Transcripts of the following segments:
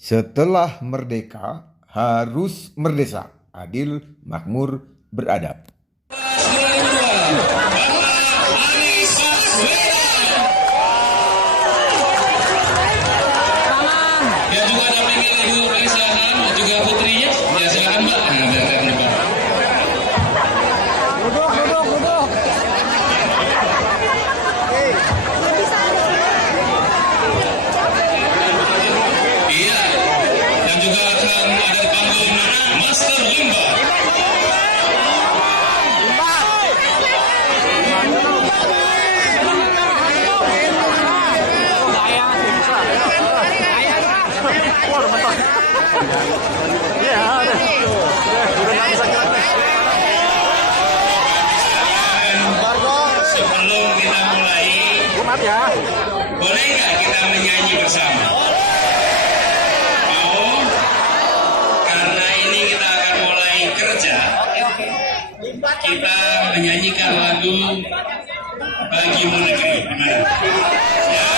Setelah merdeka harus merdesa, adil, makmur, beradab. Ya juga ada pengen Ibu Alisahan dan juga putrinya. Ya silakan Mbak. Duduk. Iya. Dan juga akan ada panggung Master Limba. Sebelum kita mulai, boleh nggak kita menyanyi bersama? Mau? Karena ini kita akan mulai kerja. Kita menyanyikan lagu Bagimu Negeri. Gimana? Ya.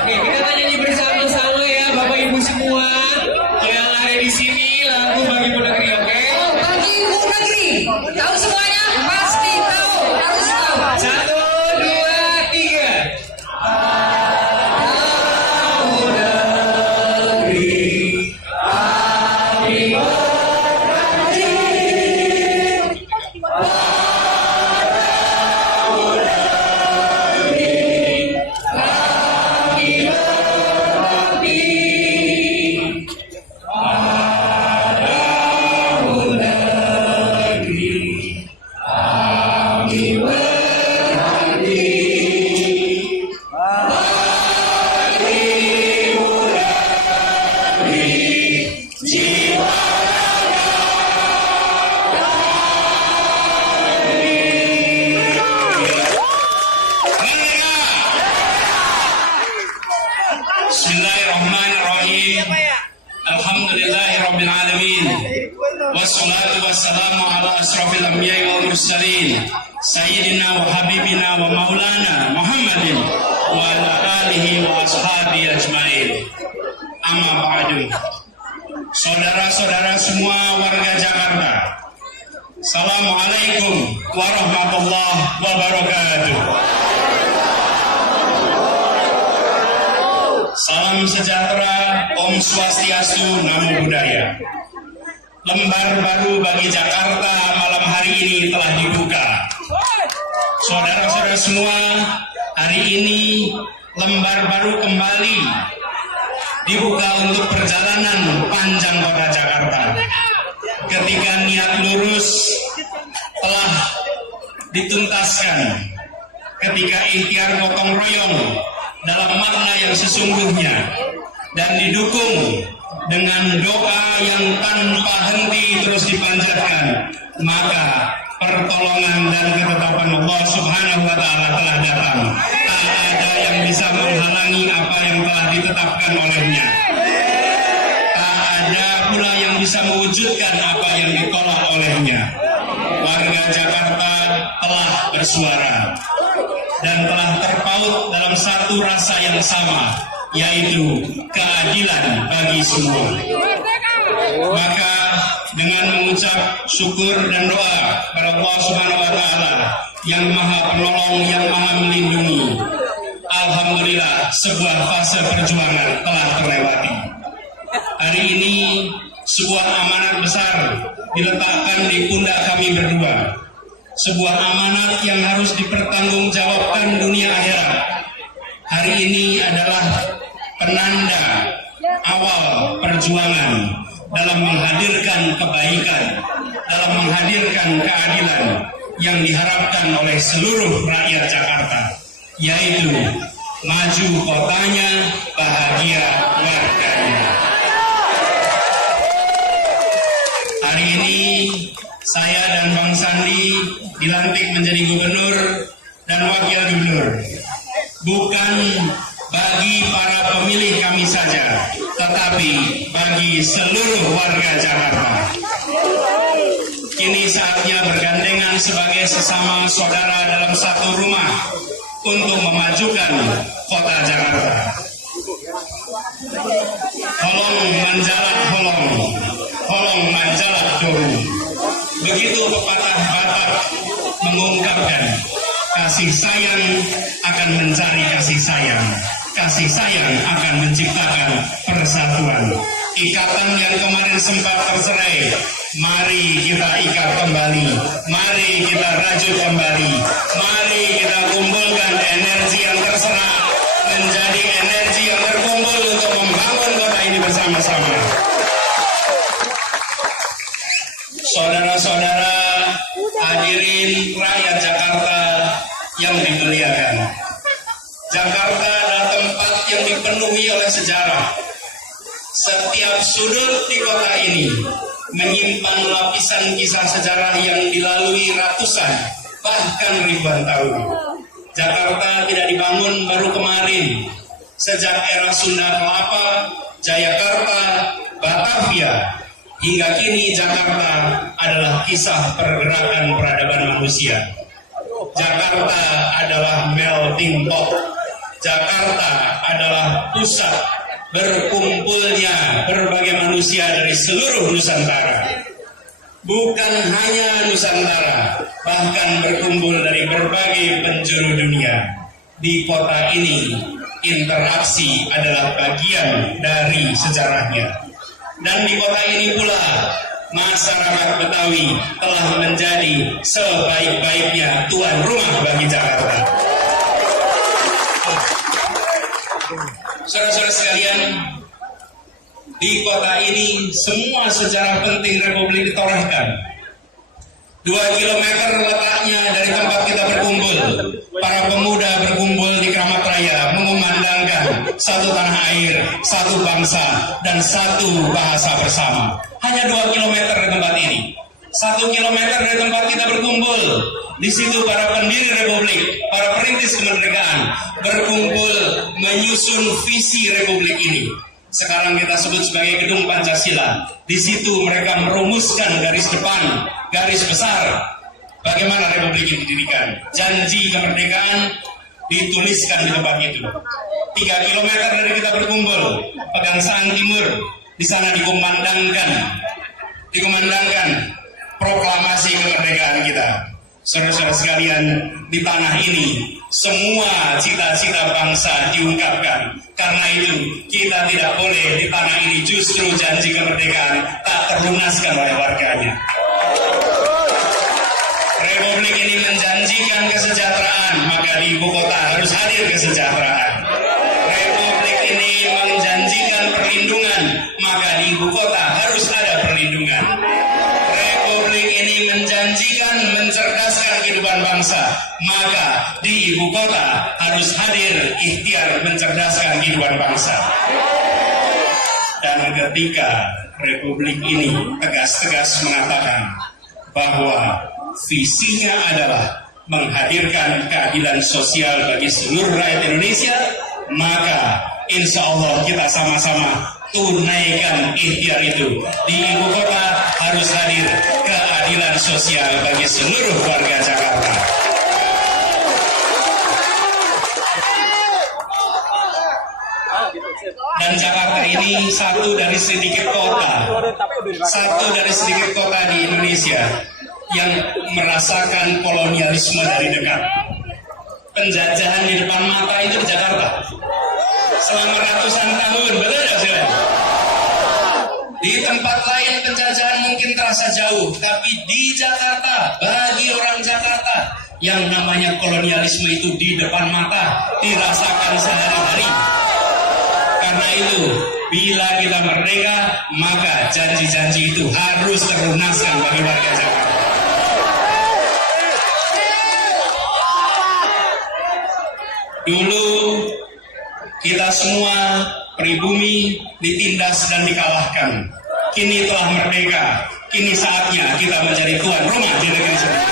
Oke, kita nyanyi bersama-sama ya, Bapak Ibu semua yang ada di sini lagu Bagimu Negeri, oke? Bagimu Negeri, tahu semuanya? Pasti tahu, harus tahu. 1, 2, 3. Bismillahirrahmanirrahim. Alhamdulillahirabbil alamin. Wassalatu wassalamu ala asrofil anbiya'i wal mursalin. Sayyidina wa habibina wa maulana Muhammadin wa ala alihi wa ashabihi ajmain. Amma ba'du. Saudara-saudara semua warga Jakarta, Assalamualaikum warahmatullahi wabarakatuh. Salam sejahtera, Om Swastiastu, Namo Buddhaya. Lembar baru bagi Jakarta malam hari ini telah dibuka. Saudara-saudara semua, hari ini lembar baru kembali dibuka untuk perjalanan panjang kota Jakarta. Ketika niat lurus telah dituntaskan, ketika ikhtiar gotong royong dalam makna yang sesungguhnya dan didukung dengan doa yang tanpa henti terus dipanjatkan, maka pertolongan dan ketetapan Allah Subhanahu wa Ta'ala telah datang. Tak ada yang bisa menghalangi apa yang telah ditetapkan olehnya. Tak ada pula yang bisa mewujudkan apa yang ditolak olehnya. Warga Jakarta telah bersuara dan telah terpaut dalam satu rasa yang sama, yaitu keadilan bagi semua. Maka dengan mengucap syukur dan doa kepada Allah Subhanahu wa Ta'ala yang Maha Penolong, yang Maha Melindungi, alhamdulillah sebuah fase perjuangan telah terlewati. Hari ini sebuah amanat besar diletakkan di pundak kami berdua. Sebuah amanat yang harus dipertanggungjawabkan dunia akhirat. Hari ini adalah penanda awal perjuangan dalam menghadirkan kebaikan, dalam menghadirkan keadilan yang diharapkan oleh seluruh rakyat Jakarta, yaitu maju kotanya, bahagia warganya. Hari ini saya dan Bang Sandi dilantik menjadi gubernur dan wakil gubernur. Bukan bagi para pemilih kami saja, tetapi bagi seluruh warga Jakarta. Kini saatnya bergandengan sebagai sesama saudara dalam satu rumah untuk memajukan kota Jakarta. Holong menjalak holong, holong menjalak dong. Begitu pepatah Batak mengungkapkan, kasih sayang akan mencari kasih sayang akan menciptakan persatuan. Ikatan yang kemarin sempat tercerai, mari kita ikat kembali, mari kita rajut kembali, mari kita kumpulkan energi yang terserap menjadi energi yang terkumpul untuk membangun kota ini bersama-sama. Saudara-saudara, hadirin rakyat Jakarta yang dimuliakan. Jakarta adalah tempat yang dipenuhi oleh sejarah. Setiap sudut di kota ini menyimpan lapisan kisah sejarah yang dilalui ratusan, bahkan ribuan tahun. Jakarta tidak dibangun baru kemarin. Sejak era Sunda Kelapa, Jayakarta, Batavia, hingga kini Jakarta adalah kisah pergerakan peradaban manusia. Jakarta adalah melting pot. Jakarta adalah pusat berkumpulnya berbagai manusia dari seluruh Nusantara. Bukan hanya Nusantara, bahkan berkumpul dari berbagai penjuru dunia. Di kota ini, interaksi adalah bagian dari sejarahnya. Dan di kota ini pula, masyarakat Betawi telah menjadi sebaik-baiknya tuan rumah bagi Jakarta. Saudara-saudara sekalian, di kota ini semua sejarah penting Republik ditorehkan. 2 kilometer letaknya dari tempat kita berkumpul. Para pemuda berkumpul di Kramat Raya mengumandangkan satu tanah air, satu bangsa, dan satu bahasa bersama. Hanya 2 kilometer dari tempat ini. 1 kilometer dari tempat kita berkumpul. Di situ para pendiri Republik, para perintis kemerdekaan berkumpul menyusun visi Republik ini. Sekarang kita sebut sebagai Gedung Pancasila. Di situ mereka merumuskan garis depan, garis besar, bagaimana Republik ini didirikan. Janji kemerdekaan dituliskan di tempat itu. 3 kilometer dari kita berkumpul, Pegangsaan Timur, di sana dikumandangkan proklamasi kemerdekaan kita. Saudara-saudara sekalian, di tanah ini semua cita-cita bangsa diungkapkan. Karena itu kita tidak boleh di tanah ini justru janji kemerdekaan tak terlunaskan oleh warganya. Republik ini menjanjikan kesejahteraan, maka di ibu kota harus hadir kesejahteraan. Republik ini menjanjikan perlindungan, maka di ibu kota harus ada perlindungan. Republik ini menjanjikan mencerdaskan kehidupan bangsa, maka di ibu kota harus hadir ikhtiar mencerdaskan kehidupan bangsa. Dan ketika Republik ini tegas-tegas mengatakan bahwa visinya adalah menghadirkan keadilan sosial bagi seluruh rakyat Indonesia, maka insya Allah kita sama-sama tunaikan ikhtiar itu. Di ibu kota harus hadir keadilan sosial bagi seluruh warga Jakarta. Dan Jakarta ini satu dari sedikit kota di Indonesia yang merasakan kolonialisme dari dekat. Penjajahan di depan mata itu di Jakarta selama ratusan tahun, betul tidak sih? Di tempat lain penjajahan mungkin terasa jauh, tapi di Jakarta, bagi orang Jakarta, yang namanya kolonialisme itu di depan mata, dirasakan sehari-hari. Karena itu, bila kita merdeka, maka janji-janji itu harus terlunaskan bagi warga Jakarta. Dulu kita semua pribumi ditindas dan dikalahkan. Kini telah merdeka. Kini saatnya kita menjadi tuan rumah di negeri sendiri.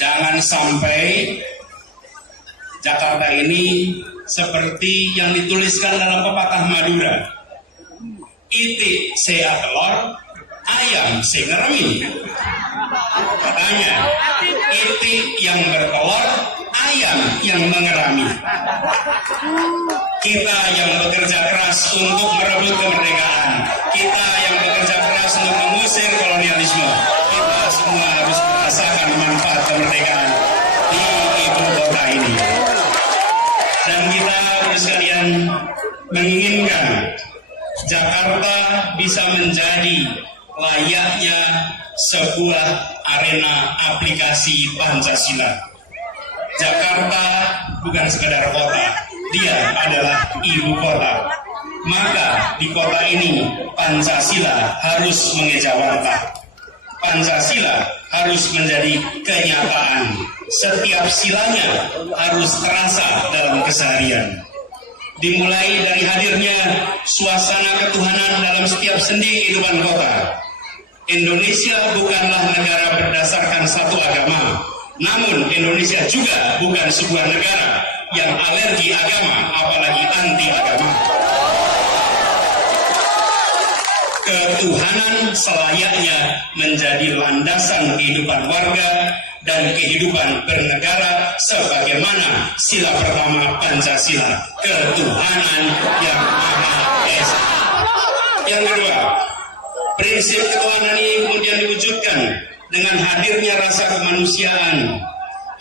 Jangan sampai Jakarta ini seperti yang dituliskan dalam pepatah Madura. Itik sea telur, ayam se ngeremi. Katanya, itik yang bertelur, ayam yang mengerami. Kita yang bekerja keras untuk merebut kemerdekaan, kita yang bekerja keras untuk mengusir kolonialisme, kita semua harus merasakan manfaat kemerdekaan di ibu kota ini. Dan kita sekalian menginginkan Jakarta bisa menjadi layaknya sebuah arena aplikasi Pancasila. Jakarta bukan sekedar kota, dia adalah ibu kota. Maka di kota ini Pancasila harus mengejawantakan. Pancasila harus menjadi kenyataan. Setiap silanya harus terasa dalam keseharian. Dimulai dari hadirnya suasana ketuhanan dalam setiap sendi kehidupan kota. Indonesia bukanlah negara berdasarkan satu agama, namun Indonesia juga bukan sebuah negara yang alergi agama, apalagi anti agama. Ketuhanan selayaknya menjadi landasan kehidupan warga dan kehidupan bernegara sebagaimana sila pertama Pancasila, ketuhanan yang Maha Esa. Yang kedua, prinsip ketuhanan ini kemudian diwujudkan dengan hadirnya rasa kemanusiaan,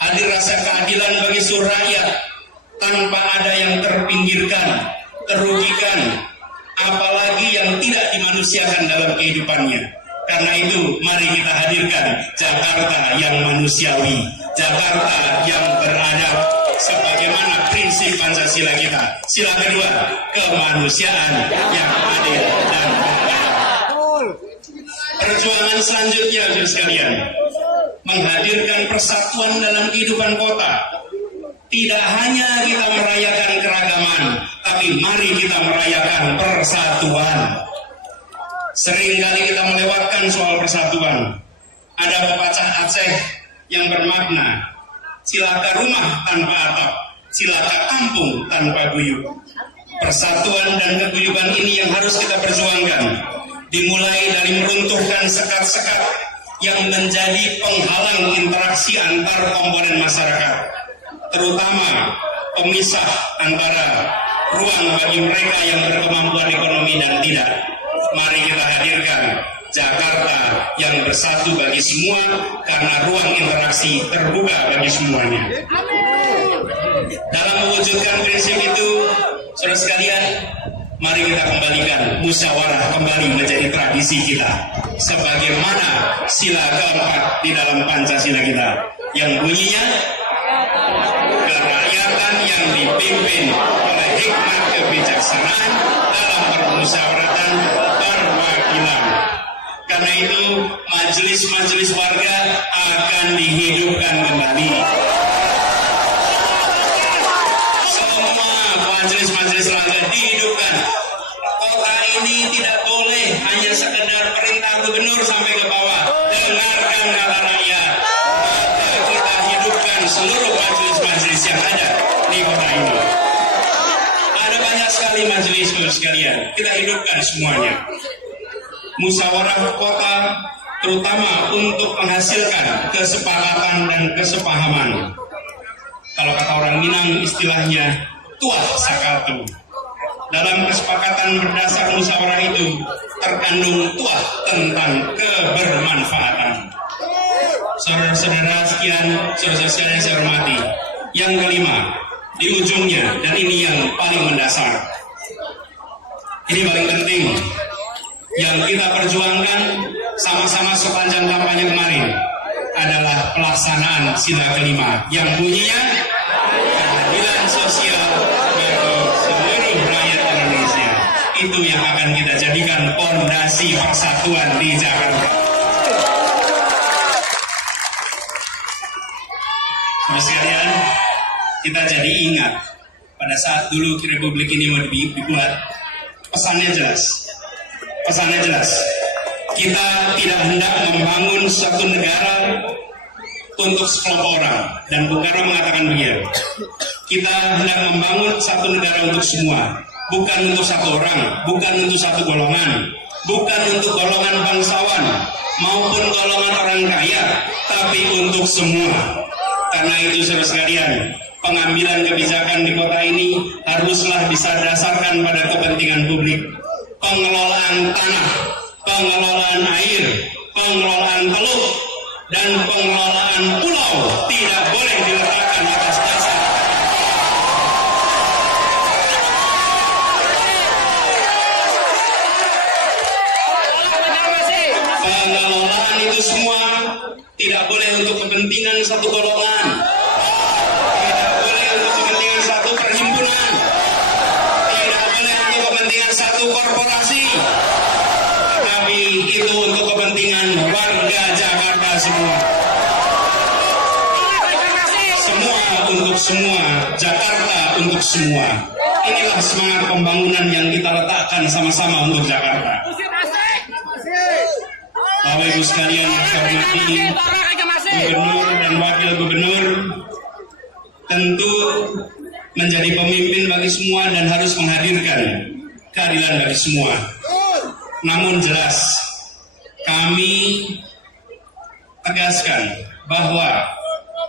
hadir rasa keadilan bagi seluruh rakyat tanpa ada yang terpinggirkan, terugikan, apalagi yang tidak dimanusiakan dalam kehidupannya. Karena itu, mari kita hadirkan Jakarta yang manusiawi, Jakarta yang beradab, sebagaimana prinsip Pancasila kita. Sila kedua, kemanusiaan yang adil dan beradab. Perjuangan selanjutnya, saudara sekalian, menghadirkan persatuan dalam kehidupan kota. Tidak hanya kita merayakan keragaman, tapi mari kita merayakan persatuan. Seringkali kita melewatkan soal persatuan. Ada pepatah Aceh yang bermakna, cilaka rumah tanpa atap, cilaka kampung tanpa guyub. Persatuan dan keguyuban ini yang harus kita perjuangkan. Dimulai dari meruntuhkan sekat-sekat yang menjadi penghalang interaksi antar komponen masyarakat, terutama pemisah antara ruang bagi mereka yang berkemampuan ekonomi dan tidak. Mari kita hadirkan Jakarta yang bersatu bagi semua, karena ruang interaksi terbuka bagi semuanya. Dalam mewujudkan prinsip itu, saudara sekalian, mari kita kembalikan musyawarah kembali menjadi tradisi kita, sebagaimana sila keempat di dalam Pancasila kita, yang bunyinya kerakyatan yang dipimpin oleh hikmat kebijaksanaan dalam permusyawaratan perwakilan. Karena itu majelis-majelis warga akan dihidupkan kembali. Semua majelis-majelis warga dihidupkan. Kota ini tidak boleh hanya sekedar perintah gubernur sampai ke bawah. Dengarkan kata rakyat. Maka kita hidupkan seluruh majelis-majelis yang ada di kota ini. Ada banyak sekali majelis sekalian. Kita hidupkan semuanya. Musyawarah kota terutama untuk menghasilkan kesepakatan dan kesepahaman. Kalau kata orang Minang istilahnya tuah sakatu. Dalam kesepakatan berdasar musyawarah itu terkandung tuah tentang kebermanfaatan. Saudara-saudara sekalian yang saya hormati. Yang kelima, di ujungnya, dan ini yang paling mendasar. Ini paling penting. Yang kita perjuangkan sama-sama sepanjang kampanye kemarin adalah pelaksanaan sila kelima yang bunyinya keadilan sosial bagi seluruh rakyat Indonesia. Itu yang akan kita jadikan fondasi persatuan di Jakarta. Saudara sekalian, kita jadi ingat pada saat dulu Republik ini mau dibuat, pesannya jelas. Pesannya jelas, kita tidak hendak membangun suatu negara untuk sekelompok orang. Dan Bung Karno mengatakan begini, Kita hendak membangun satu negara untuk semua, bukan untuk satu orang, bukan untuk satu golongan, bukan untuk golongan bangsawan maupun golongan orang kaya, tapi untuk semua. Karena itu saudara sekalian, pengambilan kebijakan di kota ini haruslah disadasarkan pada kepentingan publik. Pengelolaan tanah, pengelolaan air, pengelolaan teluk, dan pengelolaan pulau tidak boleh diletakkan atas dasar pengelolaan itu semua tidak boleh untuk kepentingan satu golongan, tidak boleh untuk kepentingan satu perhimpunan, tidak boleh untuk kepentingan satu korporasi, tetapi itu untuk kepentingan warga Jakarta semua. Semua untuk semua, Jakarta untuk semua. Inilah semangat pembangunan yang kita letakkan sama-sama untuk Jakarta. Bapak Ibu sekalian yang saya hormati, Gubernur dan Wakil Gubernur tentu menjadi pemimpin bagi semua dan harus menghadirkan keadilan bagi semua. Namun jelas, kami tegaskan bahwa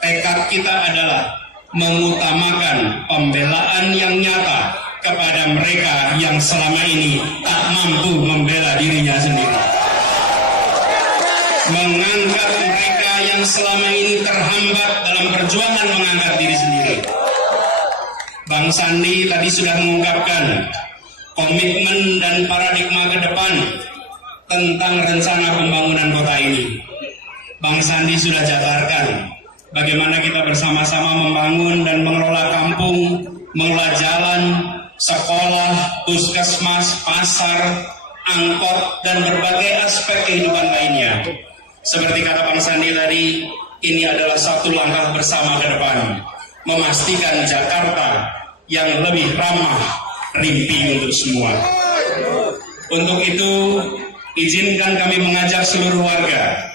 tekad kita adalah mengutamakan pembelaan yang nyata kepada mereka yang selama ini tak mampu membela dirinya sendiri. Mengangkat mereka yang selama ini terhambat dalam perjuangan mengangkat diri sendiri. Bang Sandi tadi sudah mengungkapkan komitmen dan paradigma ke depan tentang rencana pembangunan kota ini. Bang Sandi sudah jabarkan bagaimana kita bersama-sama membangun dan mengelola kampung, mengelola jalan, sekolah, puskesmas, pasar, angkot, dan berbagai aspek kehidupan lainnya. Seperti kata Bang Sandi tadi, ini adalah satu langkah bersama ke depan, memastikan Jakarta yang lebih ramah rimpi untuk semua. Untuk itu, izinkan kami mengajak seluruh warga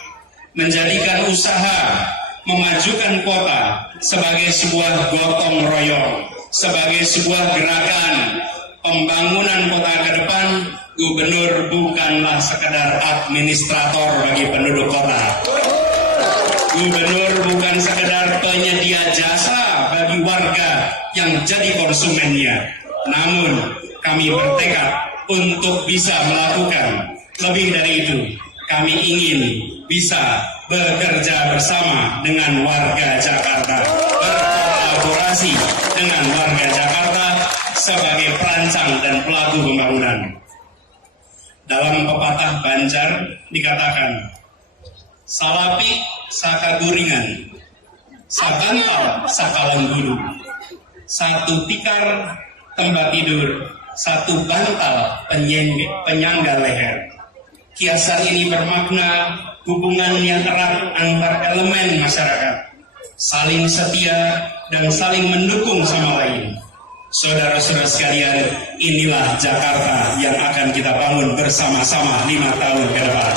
menjadikan usaha memajukan kota sebagai sebuah gotong royong, sebagai sebuah gerakan pembangunan kota ke depan. Gubernur bukanlah sekedar administrator bagi penduduk kota. Gubernur bukan sekedar penyedia jasa bagi warga yang jadi konsumennya. Namun kami bertekad untuk bisa melakukan lebih dari itu. Kami ingin bisa bekerja bersama dengan warga Jakarta, berkolaborasi dengan warga Jakarta sebagai perancang dan pelaku pembangunan. Dalam pepatah Banjar dikatakan, salapi sakaguringan, sabantal sakalangguru, satu tikar tempat tidur, satu bantal penyangga leher. Kiasan ini bermakna hubungan yang erat antar elemen masyarakat, saling setia dan saling mendukung sama lain. Saudara-saudara sekalian, inilah Jakarta yang akan kita bangun bersama-sama 5 tahun ke depan.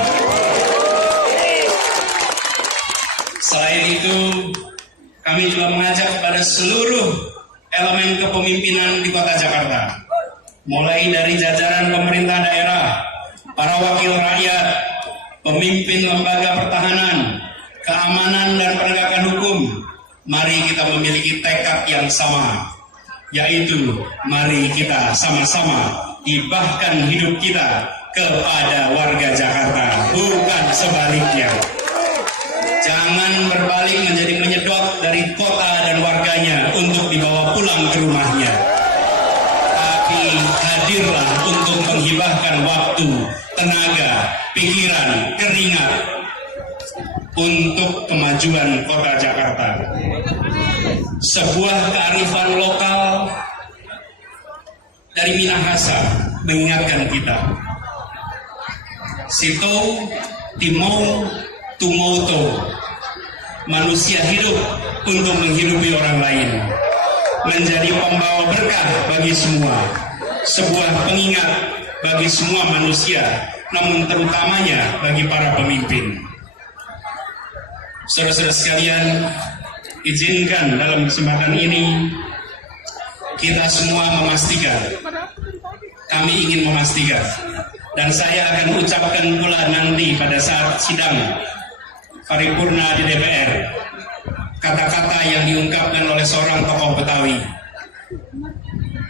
Selain itu, kami juga mengajak kepada seluruh elemen kepemimpinan di kota Jakarta, mulai dari jajaran pemerintah daerah, para wakil rakyat, pemimpin lembaga pertahanan, keamanan dan penegakan hukum. Mari kita memiliki tekad yang sama, yaitu mari kita sama-sama hibahkan hidup kita kepada warga Jakarta, bukan sebaliknya. Jangan berbalik menjadi menyedot dari kota dan warganya untuk dibawa pulang ke rumahnya, tapi hadirlah untuk menghibahkan waktu, tenaga, pikiran, keringat untuk kemajuan kota Jakarta. Sebuah kearifan lokal dari Minahasa mengingatkan kita, Sito Timau Tumoto, manusia hidup untuk menghidupi orang lain, menjadi pembawa berkah bagi semua, sebuah pengingat bagi semua manusia, namun terutamanya bagi para pemimpin. Saudara-saudara sekalian, izinkan dalam kesempatan ini kita semua memastikan, kami ingin memastikan, dan saya akan ucapkan pula nanti pada saat sidang paripurna di DPR, kata-kata yang diungkapkan oleh seorang tokoh Betawi.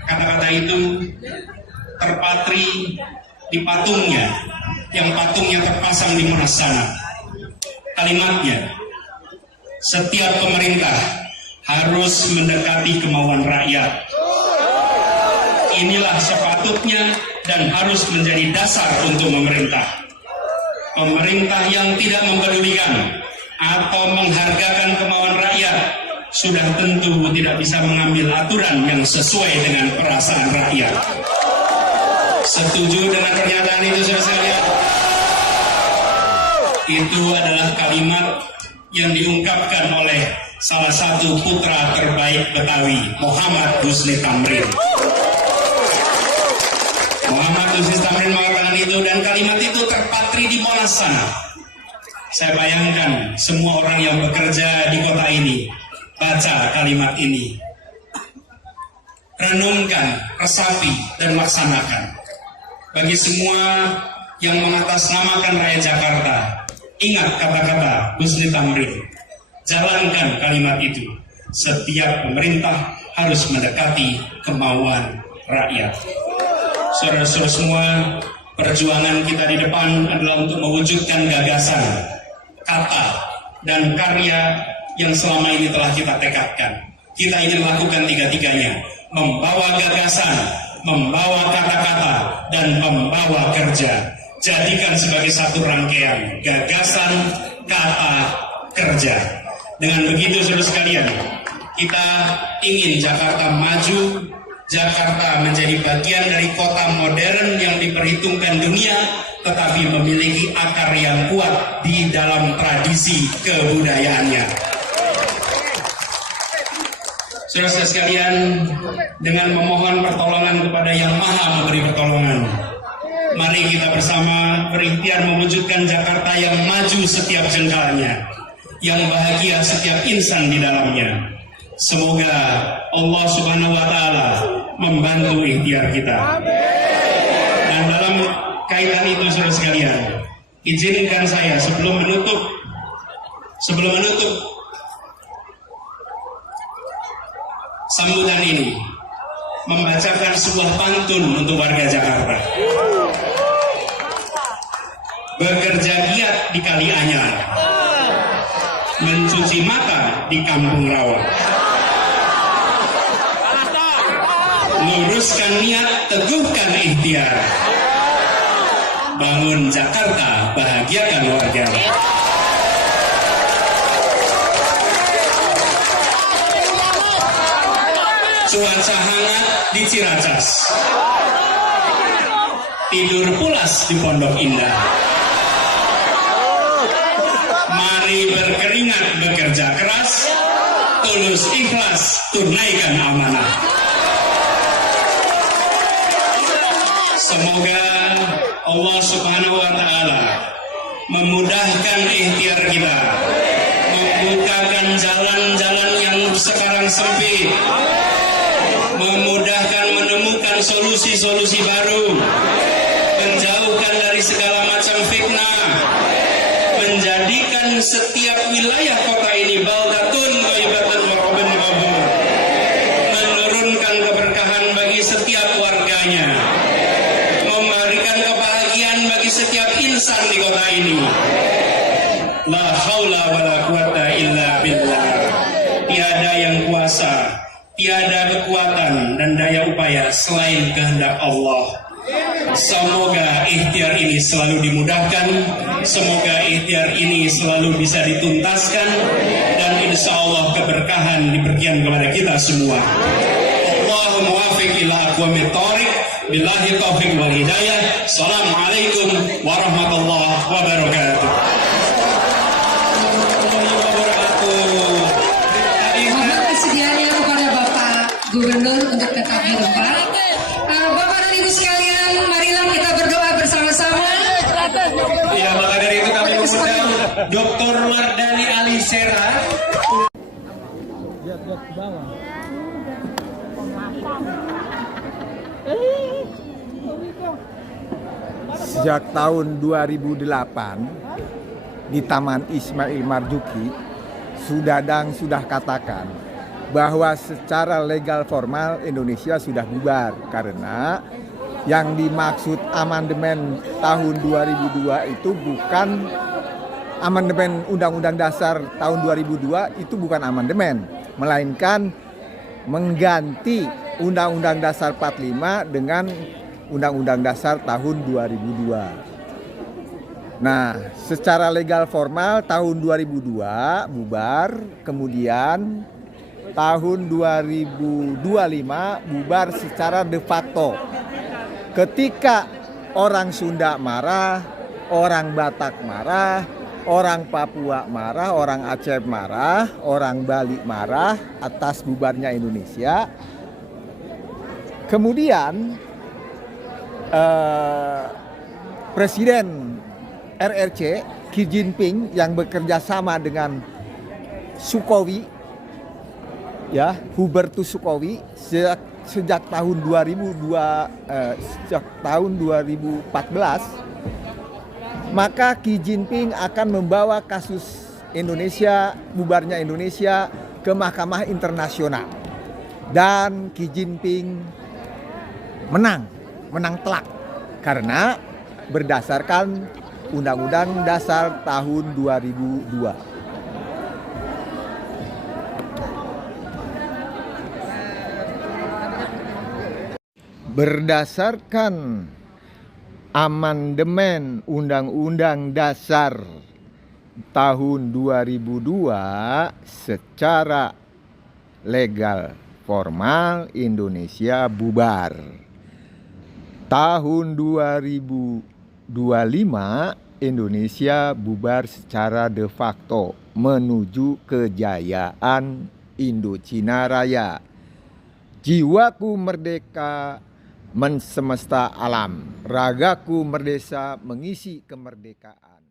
Kata-kata itu terpatri di patungnya, yang patungnya terpasang di Monas sana. Kalimatnya, setiap pemerintah harus mendekati kemauan rakyat. Inilah sepatutnya dan harus menjadi dasar untuk memerintah. Pemerintah yang tidak mempedulikan atau menghargakan kemauan rakyat sudah tentu tidak bisa mengambil aturan yang sesuai dengan perasaan rakyat. Setuju dengan pernyataan itu, saudara sekalian? Itu adalah kalimat yang diungkapkan oleh salah satu putra terbaik Betawi, Muhammad Husni Tamrin. Muhammad Husni Tamrin mengatakan itu, dan kalimat itu terpatri di Monas sana. Saya bayangkan semua orang yang bekerja di kota ini baca kalimat ini, renungkan, resapi, dan laksanakan. Bagi semua yang mengatasnamakan rakyat Jakarta, ingat kata-kata Husni Tamrin, jalankan kalimat itu. Setiap pemerintah harus mendekati kemauan rakyat. Saudara-saudara semua, perjuangan kita di depan adalah untuk mewujudkan gagasan, kata, dan karya yang selama ini telah kita tekadkan. Kita ingin melakukan tiga-tiganya, membawa gagasan, membawa kata-kata, dan membawa kerja. Jadikan sebagai satu rangkaian, gagasan, kata, kerja. Dengan begitu, saudara sekalian, kita ingin Jakarta maju, Jakarta menjadi bagian dari kota modern yang diperhitungkan dunia, tetapi memiliki akar yang kuat di dalam tradisi kebudayaannya. Saudara-saudara sekalian, dengan memohon pertolongan kepada Yang Maha Memberi Pertolongan, mari kita bersama berikhtiar mewujudkan Jakarta yang maju setiap jengkalnya, yang bahagia setiap insan di dalamnya. Semoga Allah Subhanahu wa Ta'ala membantu ikhtiar kita. Dan dalam kaitan itu, saudara sekalian, izinkan saya sebelum menutup sambutan ini, membacakan sebuah pantun untuk warga Jakarta. Bekerja giat di Kali Anyar, mencuci mata di Kampung Rawa, luruskan niat, teguhkan ikhtiar, bangun Jakarta, bahagiakan warga. Cuaca hangat di Ciracas, tidur pulas di Pondok Indah. Mari berkeringat bekerja keras, tulus ikhlas tunaikan amanah. Semoga Allah Subhanahu wa Ta'ala memudahkan ikhtiar kita, membukakan jalan-jalan yang sekarang sempit, memudahkan menemukan solusi-solusi baru, menjauhkan dari segala macam fitnah, menjadikan setiap wilayah kota ini baldatun ghaibatan wa rabbun ghafur, menurunkan keberkahan bagi setiap warganya, memberikan kebahagiaan bagi setiap insan di kota ini. La haula wala quwata illa billah. Tiada yang kuasa, tiada kekuatan dan daya upaya selain kehendak Allah. Semoga ikhtiar ini selalu dimudahkan, semoga ikhtiar ini selalu bisa dituntaskan, dan insya Allah keberkahan diberikan kepada kita semua. Allahumma muwafiq ila aqwamit thoriq, billahi taufiq wal hidayah. Assalamualaikum warahmatullahi wabarakatuh. Mohon kesediaannya kepada Bapak Gubernur untuk tetap di tempat. Bapak dan Ibu sekalian, marilah kita berdoa bersama-sama. Ya, maka dari itu kami mengundang Dr. Wardani Alisera. Lihat ke bawah. Sejak tahun 2008 di Taman Ismail Marzuki sudah katakan bahwa secara legal formal Indonesia sudah bubar, karena yang dimaksud amandemen tahun 2002 itu bukan amandemen Undang-Undang Dasar tahun 2002, itu bukan amandemen, melainkan mengganti Undang-Undang Dasar 45 dengan Undang-Undang Dasar tahun 2002. Nah, secara legal formal tahun 2002 bubar, kemudian tahun 2025 bubar secara de facto. Ketika orang Sunda marah, orang Batak marah, orang Papua marah, orang Aceh marah, orang Bali marah atas bubarnya Indonesia. Kemudian Presiden RRC Xi Jinping yang bekerja sama dengan Sukowi, ya, Hubertus Sukowi sejak tahun 2014, maka Xi Jinping akan membawa kasus Indonesia, bubarnya Indonesia, ke Mahkamah Internasional, dan Xi Jinping menang telak karena berdasarkan Undang-Undang Dasar tahun 2002. Berdasarkan amandemen Undang-Undang Dasar tahun 2002, secara legal formal Indonesia bubar. Tahun 2025 Indonesia bubar secara de facto menuju kejayaan Indochina Raya. Jiwaku merdeka mensemesta alam, ragaku merdesa mengisi kemerdekaan.